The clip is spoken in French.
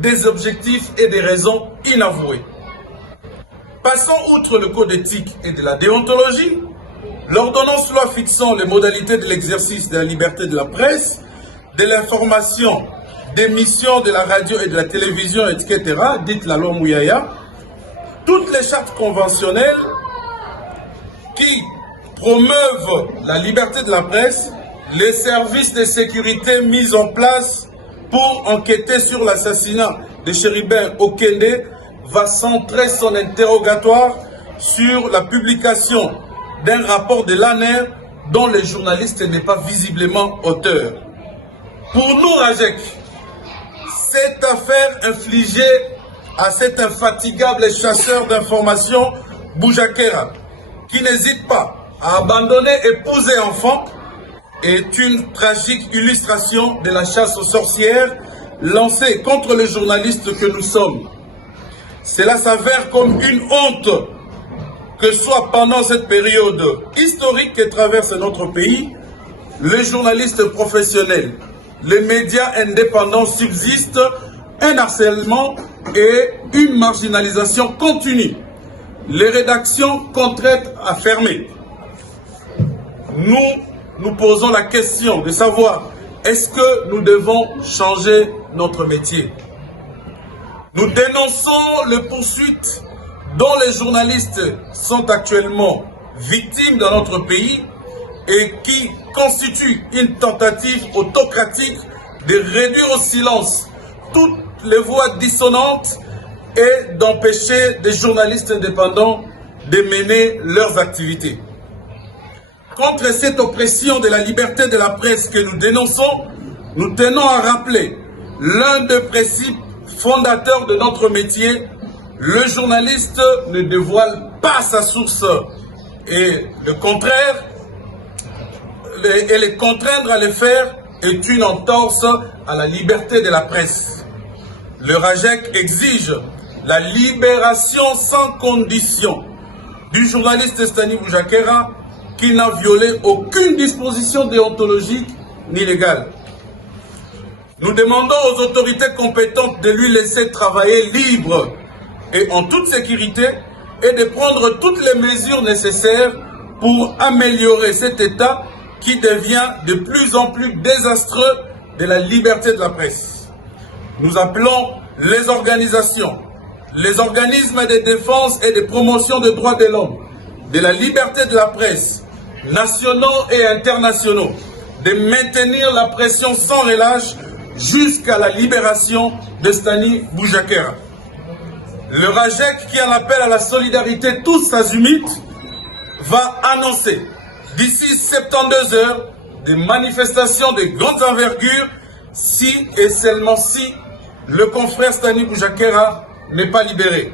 des objectifs et des raisons inavouées. Passons outre le code éthique et de la déontologie, l'ordonnance loi fixant les modalités de l'exercice de la liberté de la presse, de l'information, des missions de la radio et de la télévision, etc., dite la loi Mouyaya, toutes les chartes conventionnelles qui promeuvent la liberté de la presse, les services de sécurité mis en place pour enquêter sur l'assassinat de Chéribin Okende va centrer son interrogatoire sur la publication d'un rapport de l'ANER dont le journaliste n'est pas visiblement auteur. Pour nous, Rajek, cette affaire infligée à cet infatigable chasseur d'informations, Boujakera, qui n'hésite pas à abandonner épouse et enfants, est une tragique illustration de la chasse aux sorcières lancée contre les journalistes que nous sommes. Cela s'avère comme une honte que soit pendant cette période historique que traverse notre pays, les journalistes professionnels, les médias indépendants subsistent un harcèlement et une marginalisation continue. Les rédactions contraintes à fermer. Nous posons la question de savoir, est-ce que nous devons changer notre métier? Nous dénonçons les poursuites dont les journalistes sont actuellement victimes dans notre pays et qui constituent une tentative autocratique de réduire au silence toutes les voix dissonantes et d'empêcher des journalistes indépendants de mener leurs activités. Contre cette oppression de la liberté de la presse que nous dénonçons, nous tenons à rappeler l'un des principes fondateurs de notre métier: le journaliste ne dévoile pas sa source et le contraire, et les contraindre à le faire est une entorse à la liberté de la presse. Le RAJEC exige la libération sans condition du journaliste Stani Boujakera qui n'a violé aucune disposition déontologique ni légale. Nous demandons aux autorités compétentes de lui laisser travailler libre et en toute sécurité et de prendre toutes les mesures nécessaires pour améliorer cet état qui devient de plus en plus désastreux de la liberté de la presse. Nous appelons les organisations, les organismes de défense et de promotion des droits de l'homme, de la liberté de la presse, nationaux et internationaux, de maintenir la pression sans relâche jusqu'à la libération de Stani Boujakera. Le RAJEC, qui en appelle à la solidarité tous azimuts, va annoncer d'ici 72 heures des manifestations de grandes envergures si et seulement si le confrère Stani Boujakera n'est pas libéré.